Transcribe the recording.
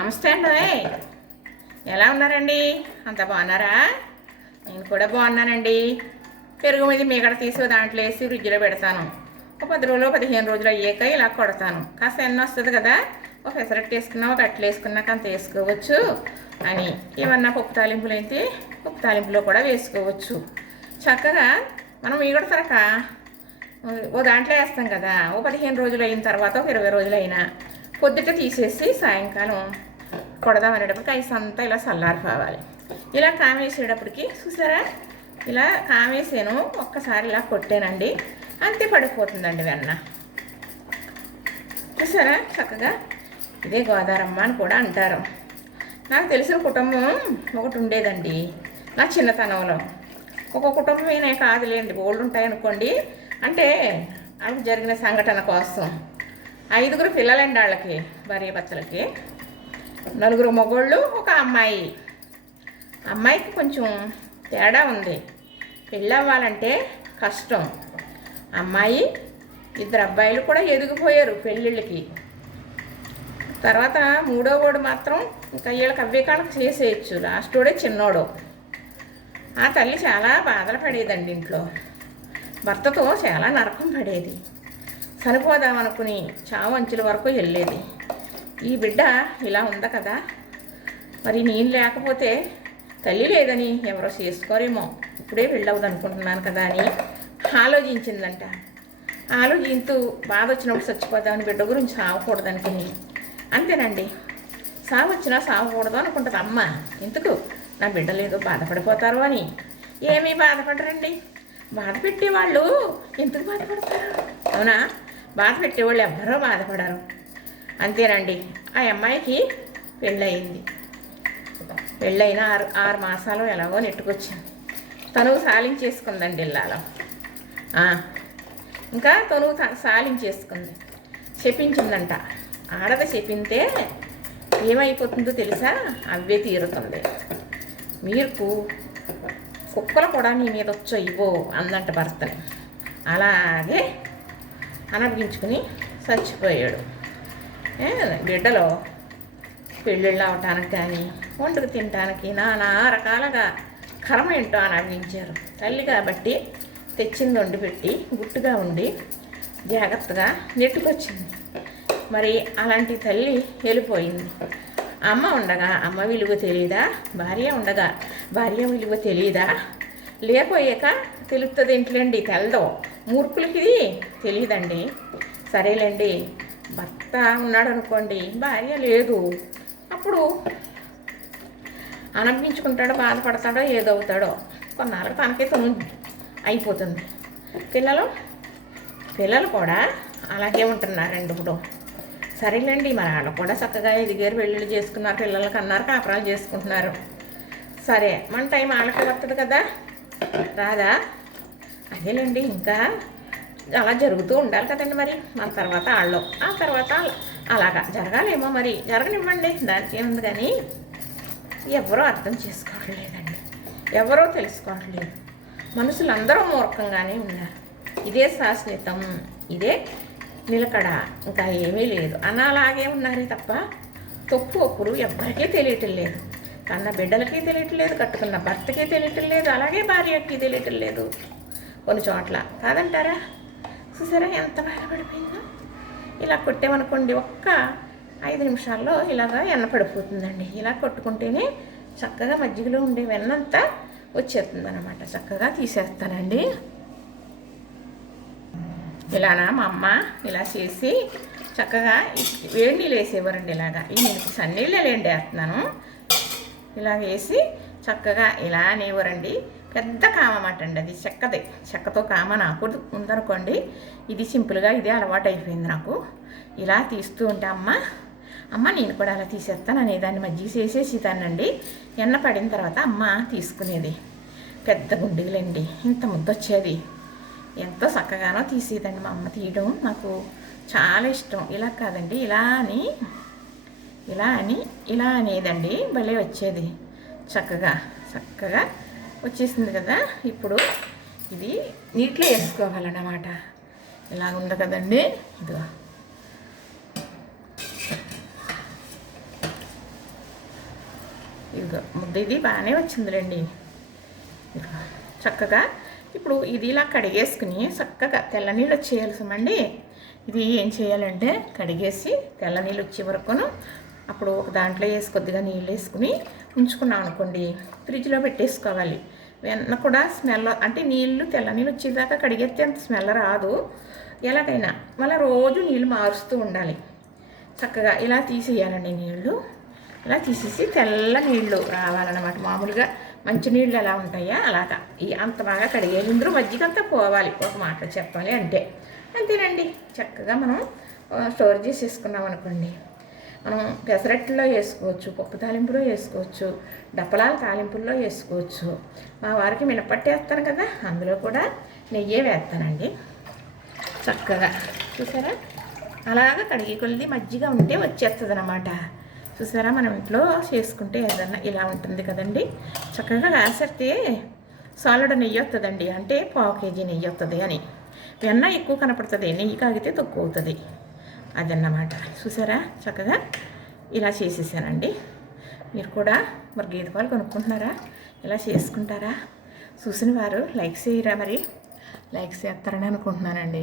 నమస్తే అండి. ఎలా ఉన్నారండి? అంత బాగున్నారా? నేను కూడా బాగున్నానండి. పెరుగు మీద మీగడ తీసి దాంట్లో వేసి ఫ్రిడ్జ్లో పెడతాను. ఒక పది రోజులు పదిహేను రోజులు అయ్యాక ఇలా కొడతాను. కాస్త ఎన్న వస్తుంది కదా ఒక పెసరట్టు వేసుకున్నా ఒక అట్లు వేసుకున్నాక అంత వేసుకోవచ్చు అని. ఏమన్నా పప్పు తాలింపులు అయితే పప్పు తాలింపులో కూడా వేసుకోవచ్చు. చక్కగా మనం మీగడ తరక ఓ దాంట్లో వేస్తాం కదా ఓ పదిహేను రోజులు అయిన తర్వాత ఒక ఇరవై రోజులు అయినా. పొద్దుట తీసేసి సాయంకాలం కొడదాం అనేటప్పటికి ఐస్ అంతా ఇలా చల్లారిపోవాలి. ఇలా కామేసేటప్పటికి చూసారా? ఇలా కామేసాను. ఒక్కసారి ఇలా కొట్టానండి. అంతే పడిపోతుందండి వెన్న. చూసారా? చక్కగా ఇదే గోదారమ్మ అని కూడా అంటారు. నాకు తెలిసిన కుటుంబం ఒకటి ఉండేదండి నా చిన్నతనంలో. ఒక కుటుంబమేనే కాదులేండి బోల్డ్ ఉంటాయనుకోండి. అంటే వాళ్ళకి జరిగిన సంఘటన కోసం. ఐదుగురు పిల్లలండి వాళ్ళకి భార్య భర్తలకి నలుగురు మగోళ్ళు ఒక అమ్మాయి. అమ్మాయికి కొంచెం తేడా ఉంది. పెళ్ళి అవ్వాలంటే కష్టం. అమ్మాయి ఇద్దరు అబ్బాయిలు కూడా ఎదిగిపోయారు పెళ్ళిళ్ళకి. తర్వాత మూడో వాడు మాత్రం ఇంకా వీళ్ళకి అవే కాళ్ళకి చేసేయచ్చు. లాస్ట్ వాడే చిన్నోడు. ఆ తల్లి చాలా బాధలు పడేదండి ఇంట్లో. భర్తతో చాలా నరకం పడేది. చనిపోదామనుకుని చావు అంచుల వరకు వెళ్ళేది. ఈ బిడ్డ ఇలా ఉందా కదా? మరి నేను లేకపోతే తల్లి లేదని ఎవరో చేసుకోరేమో. ఇప్పుడే వెళ్ళవద్దు అనుకుంటున్నాను కదా అని ఆలోచించిందంట. ఆలోచిస్తూ బాధ వచ్చినప్పుడు చచ్చిపోదామని బిడ్డ గురించి సావకూడదనుకుని అంతేనండి. సావు వచ్చినా సావకూడదు అనుకుంటుంది అమ్మ. ఎందుకు? నా బిడ్డలు ఏదో బాధపడిపోతారు అని. ఏమీ బాధపడరండి. బాధ పెట్టేవాళ్ళు ఎందుకు బాధపడతారు? అవునా? బాధ పెట్టేవాళ్ళు ఎవ్వరూ బాధపడరు. అంతేనండి. ఆ అమ్మాయికి పెళ్ళయింది. పెళ్ళైన ఆరు ఆరు మాసాలు ఎలాగో నెట్టుకొచ్చింది. తను సాలించేసుకుందండి ఇల్లాలో. ఇంకా తను సాలించేసుకుంది. చెప్పించిందంట ఆడది చెప్పింతే ఏమైపోతుందో తెలుసా? అవే తీరుతుంది. మీకు కుక్కలు కూడా నీ మీద వచ్చో ఇవ్వో అందంట భర్తని. అలాగే అనగించుకుని చచ్చిపోయాడు. బిడ్డలో పెళ్ళిళ్ళు అవటానికి కానీ వండుకు తినటానికి నానా రకాలుగా కర్మ ఏంటో అని అందించారు తల్లి కాబట్టి తెచ్చింది వండి పెట్టి గుట్టుగా ఉండి జాగ్రత్తగా నెట్టుకొచ్చింది. మరి అలాంటి తల్లి వెళ్ళిపోయింది. అమ్మ ఉండగా అమ్మ విలువ తెలియదా భార్య ఉండగా భార్య విలువ తెలియదా లేకపోయాక తెలుస్తుంది ఏంటిలేండి తెలదో? మూర్ఖులకి ఇది తెలియదండి సరేలేండి భర్త ఉన్నాడు అనుకోండి భార్య లేదు. అప్పుడు అనిపించుకుంటాడో బాధపడతాడో ఏదవుతాడో కొన్నాళ్ళకి తనకే తను అయిపోతుంది. పిల్లలు? పిల్లలు కూడా అలాగే ఉంటున్నారండి ఇప్పుడు. సరేలేండి మరి వాళ్ళు కూడా చక్కగా ఎదిగారు పెళ్ళిళ్ళు చేసుకున్నారు పిల్లలకి అన్నారు కాపురాలు చేసుకుంటున్నారు. సరే మన టైం వాళ్ళకి వస్తుంది కదా? రాదా? అదేలేండి ఇంకా అలా జరుగుతూ ఉండాలి కదండి మరి. మన తర్వాత వాళ్ళు ఆ తర్వాత అలాగా జరగాలేమో మరి. జరగనివ్వండి. దానికి ఏముంది కానీ ఎవరో అర్థం చేసుకోవట్లేదండి. ఎవరో తెలుసుకోవట్లేదు. మనుషులందరూ మూర్ఖంగానే ఉన్నారు. ఇదే శాశ్వతం. ఇదే నిలకడ. ఇంకా ఏమీ లేదు. అన్న అలాగే ఉన్నారే తప్ప తప్పు ఒప్పులు ఎవ్వరికీ తెలియటం లేదు. కన్న బిడ్డలకి తెలియటం లేదు. కట్టుకున్న భర్తకి తెలియటం లేదు. అలాగే భార్యకి తెలియటం లేదు. కొన్ని చోట్ల. కాదంటారా? చూసారా ఎంత బాధపడిపోయిందో ఇలా కొట్టామనుకోండి ఒక్క ఐదు నిమిషాల్లో ఇలాగా ఎన్న పడిపోతుందండి. ఇలా కొట్టుకుంటేనే చక్కగా మజ్జిగలో ఉండే వెన్నంతా వచ్చేస్తుందనమాట చక్కగా తీసేస్తానండి. ఇలానా మా అమ్మ ఇలా చేసి చక్కగా వేడి నీళ్ళు వేసేవారండి ఇలాగా. ఈ నేను సన్నీళ్ళే లేండి వేస్తున్నాను. ఇలా వేసి చక్కగా ఇలా అనేవారండి. పెద్ద కామమాట అండి అది చెక్కదే. చెక్కతో కామ నాకు ఉందనుకోండి ఇది సింపుల్గా ఇదే అలవాటు అయిపోయింది నాకు. ఇలా తీస్తూ ఉంటే అమ్మ అమ్మ నేను కూడా అలా తీసేస్తాను అనేదాన్ని మజ్జిగ చేసేసి తానండి ఎన్న పడిన తర్వాత అమ్మ తీసుకునేది. పెద్ద గుండెలండి ఇంత ముద్ద వచ్చేది ఎంతో చక్కగానో తీసేదండి మా అమ్మ తీయడం. నాకు చాలా ఇష్టం. ఇలా కాదండి ఇలా అని ఇలా అని ఇలా అనేదండి. భలే వచ్చేది. చక్కగా చక్కగా వచ్చేసింది కదా ఇప్పుడు ఇది నీటిలో వేసుకోవాలన్నమాట. ఇలాగుంది ఉంది కదండి? ఇదిగో. ఇదిగో ముద్ద ఇది బాగానే వచ్చిందిలేండి. ఇదిగో చక్కగా ఇప్పుడు ఇది ఇలా కడిగేసుకుని చక్కగా తెల్ల నీళ్ళు వచ్చేయాల్సమండి ఇది ఏం చేయాలంటే కడిగేసి తెల్ల నీళ్ళు వచ్చే వరకును అప్పుడు ఒక దాంట్లో వేసి కొద్దిగా నీళ్ళు వేసుకుని ఉంచుకున్నాం అనుకోండి. ఫ్రిడ్జ్లో పెట్టేసుకోవాలి. వెన్న కూడా స్మెల్ అంటే నీళ్ళు తెల్ల నీళ్ళు వచ్చేదాకా కడిగేస్తే అంత స్మెల్ రాదు. ఎలాగైనా మళ్ళీ రోజు నీళ్ళు మారుస్తూ ఉండాలి. చక్కగా ఇలా తీసేయాలండి నీళ్ళు. ఇలా తీసేసి తెల్ల నీళ్ళు రావాలన్నమాట. మామూలుగా మంచి నీళ్ళు ఎలా ఉంటాయా? అలాగా. ఈ అంత బాగా కడిగే ముందు మజ్జిగంతా పోవాలి. ఒక మాట చెప్పాలి అంటే అంతేనండి. చక్కగా మనం స్టోర్ చేసేసుకున్నాం అనుకోండి. మనం పెసరట్టులో వేసుకోవచ్చు పప్పు తాలింపులో వేసుకోవచ్చు డప్పలాల తాలింపుల్లో వేసుకోవచ్చు. మా వారికి మినపట్టు వేస్తాను కదా అందులో కూడా నెయ్యే వేస్తానండి. చక్కగా. చూసారా? అలాగా కడిగి కొలిది మజ్జిగ ఉంటే వచ్చేస్తుంది అనమాట చూసారా? మనం ఇంట్లో చేసుకుంటే ఏదన్నా ఇలా ఉంటుంది కదండి. చక్కగా రాసేస్తే సాలడ్ నెయ్యి వస్తుందండి అంటే పావు కేజీ నెయ్యి వస్తుంది అని. వెన్న ఎక్కువ కనపడుతుంది. నెయ్యి కాగితే తక్కువ అవుతుంది. అదన్నమాట. చూసారా? చక్కగా ఇలా చేసేసానండి. మీరు కూడా మరి గేదె పాలు కొనుక్కుంటున్నారా? ఇలా చేసుకుంటారా? చూసిన వారు లైక్ చేయరా మరి? లైక్ చేస్తారని అనుకుంటున్నానండి.